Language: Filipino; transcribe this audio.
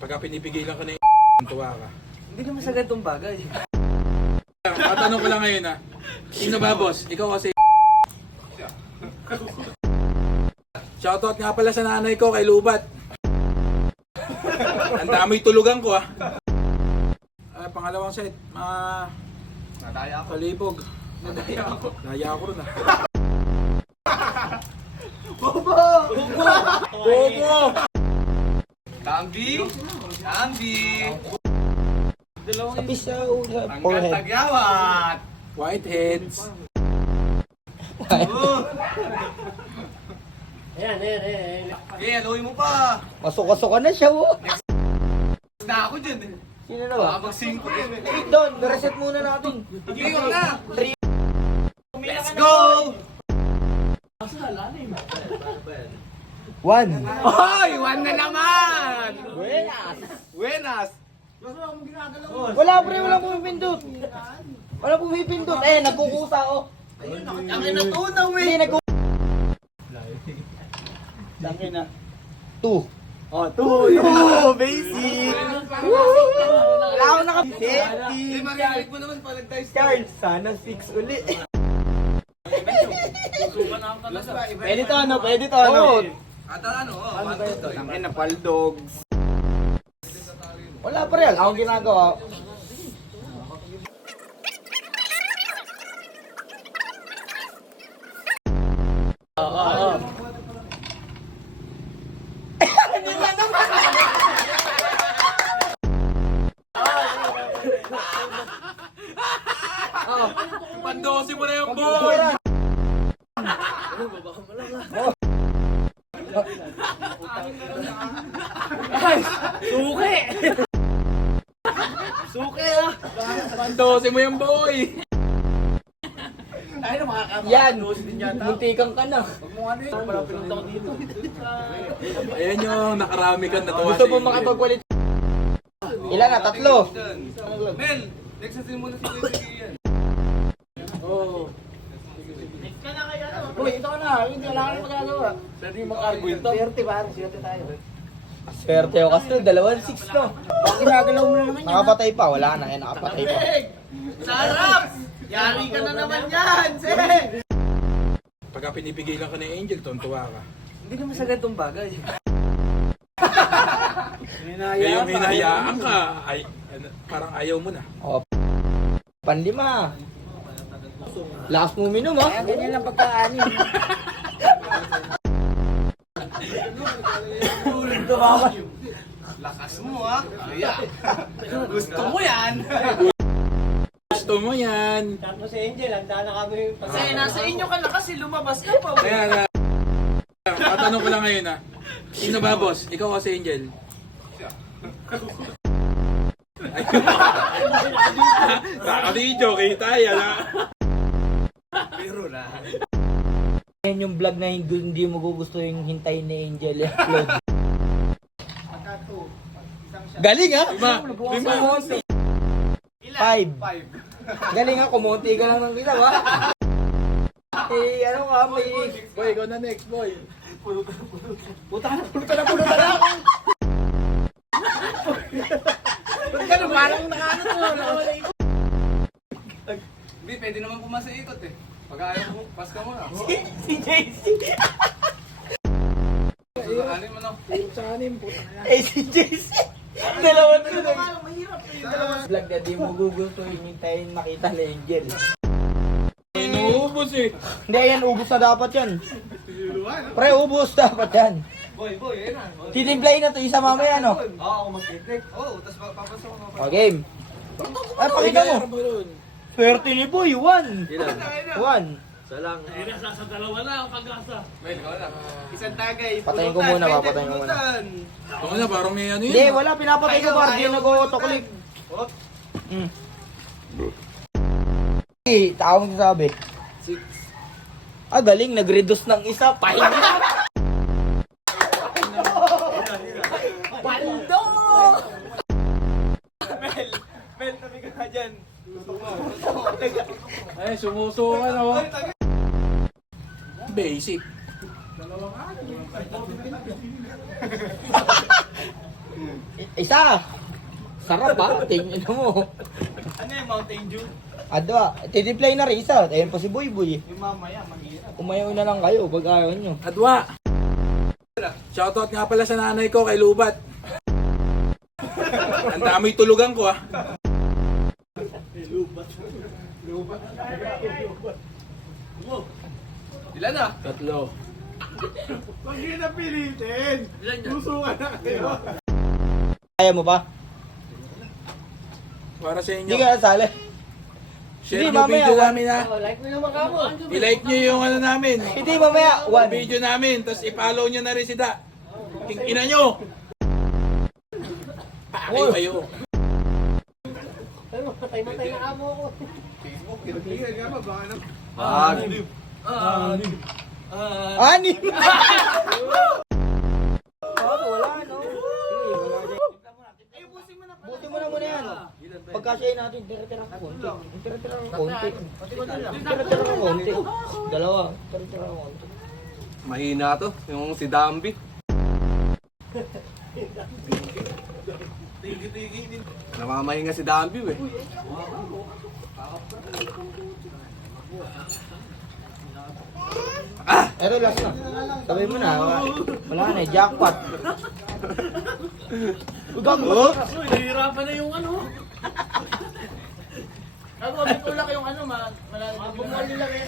Pagka pinipigilan ka na yung tuwa ka. Hindi naman sa ganitong bagay. Tatanong ko lang ngayon ha. Sino ba boss? Ikaw kasi shoutout nga pala sa nanay ko kay Lubat. Ang dami tulugan ko ha. Pangalawang set, Nadaya ako. kalibog. Naya ako rin ha. Bobo! Bobo! Kambi! Kambi! Sa pisaw, sa Ang forehead. tagyawat! Whiteheads. Eh, aluhin mo pa! Masok-masok na siya, oh. Na ako dyan eh. Sino na Baka ba? mag-5 yan eh. Don, reset muna natin. Hindi ko na! 3. Let's go! 1. Hoy! 1 na naman! Buenas. Buenas! Wala pre, wala pumipindot. Wala pumipindot. Eh, nagkukusa, oh. Ang inatunaw Hindi, eh! Tangin na. 2. Oh, 2! Basic! Wala ako naka... Hindi, marinig mo naman pala tayo. Charles, sana 6 uli. Pwede to, ano? Pwede to, ano? At ano, oh, 1, 2, 3. Tangin na, paldogs. Wala pa rin, ako ginagawa. Pandosi mo na yung boy! Suki! Suki ah! Pandosi mo yung boy! Ay na makakama. Yan, muntikan ka na. Wala pinunta ko dito. Ayan yung nakarami ka natuwa Gusto mo makipagwalit? Ilan na? 3. Mel, next natin muna si Kaibigan. Uy, ito ka na. Hindi, wala ka na magagawa. Pwede yung mag-argo ito. Swerte ba? Swerte tayo. Swerte ako kasi 2-6 to. Ginagalaw mo na naman yan. Nakapatay pa, wala na. Nakapatay pa. Sarap! Yari ka na naman yan, Sir! Pagka pinipigilan ka na yung Angel, tuwa ka. Hindi naman sa ganitong bagay. Ngayong hinahayaan ka, ay, parang ayaw mo na. O, panlima. Lakas mo uminom, ha? Kaya ganyan lang pagkaanin. Lakas mo ah! Kaya! Gusto mo yan! Gusto mo yan. Tapos si Angel, handa na kami. Kasi nasa inyo ka na kasi lumabas ka pa. Kaya na, tatanong ko lang ngayon ha. Sino ba boss? Ikaw kasi Angel? Kakadidyo, kita yan ha. Pero na. Yan yung vlog na hindi mo gusto yung hintayin ni Angel i-upload. Galing, ha? Lima. 5. Galing, ha? Kumunti ka lang ng ilaw, ha? Eh, ano ka? May... Boy, ikaw na next boy. Puta na ako! Puta na, parang nakano to. Hindi, pwede naman pumasa ikot eh. Pag ayaw mo, pas ka muna. Si JC. Ano mo no? Sa anim, puta na yan. Eh, si JC. Dalawa to. Vlog na di mo gugusto yung hintayin makita ni Angel. Inuubos eh. Hindi, yan, ubus na dapat yan. Pre, ubus dapat yan. Boy, ayun na. Titimplay na to, isa mamaya, no? Oo, ako mag-click. Oo, tapos papasok ko. O, game. Ay, pakita mo. Swerte ni Boy, 1. 1. Well, ikaw na. Isang tagay. Patayin ko muna, papatayin ko muna. Ito na, parang may ano yun. Hindi, wala, pinapatay ko ba? Hindi nag-auto-click. Eh, tao mo sabi. 6. Ah, galing, nag-reduce ng isa. Pahinga! Pando! Mel, tabi ka na dyan. Ay, sumusukan ako. Basic. Isa! Sarap ha, tingin mo. Ano yung Mountain Dew? Adwa, titiplay na rin isa. Ayun pa si Boy Boy. Yung mamaya, mahirap. Umayaw na lang kayo pag ayaw nyo. Adwa! Shoutout nga pala sa nanay ko kay Lubat. Ang dami tulugan ko ah. Ilan na? Tatlo. Huwag yun na pilitin. Susuka na kayo. Kaya mo pa? Para sa Hindi inyo. ka nasali. Share Hindi, nyo mamaya, video one. namin ha. Like mo naman ka mo. I-like nyo yung ano namin. Hindi mamaya, one. Video namin. Tapos i-follow nyo na rin si Da. Ina nyo. Pakiyo. Matay na amo ko. Anim! Wala no? Buti mo na muna yan. Pagkasyahin natin, tira-tira ka konti. Tira-tira ka konti. Tira-tira ka konti. Dalawa, tira-tira ka konti. Mahina to, yung si Dambi. Namamahinga si Dambi eh. Pero last na. Sabay mo na. Wala na, jackpot. Oh? Nahihirapan na yung ano. Ako, bitulak yung ano, malalim. Bumali lang yung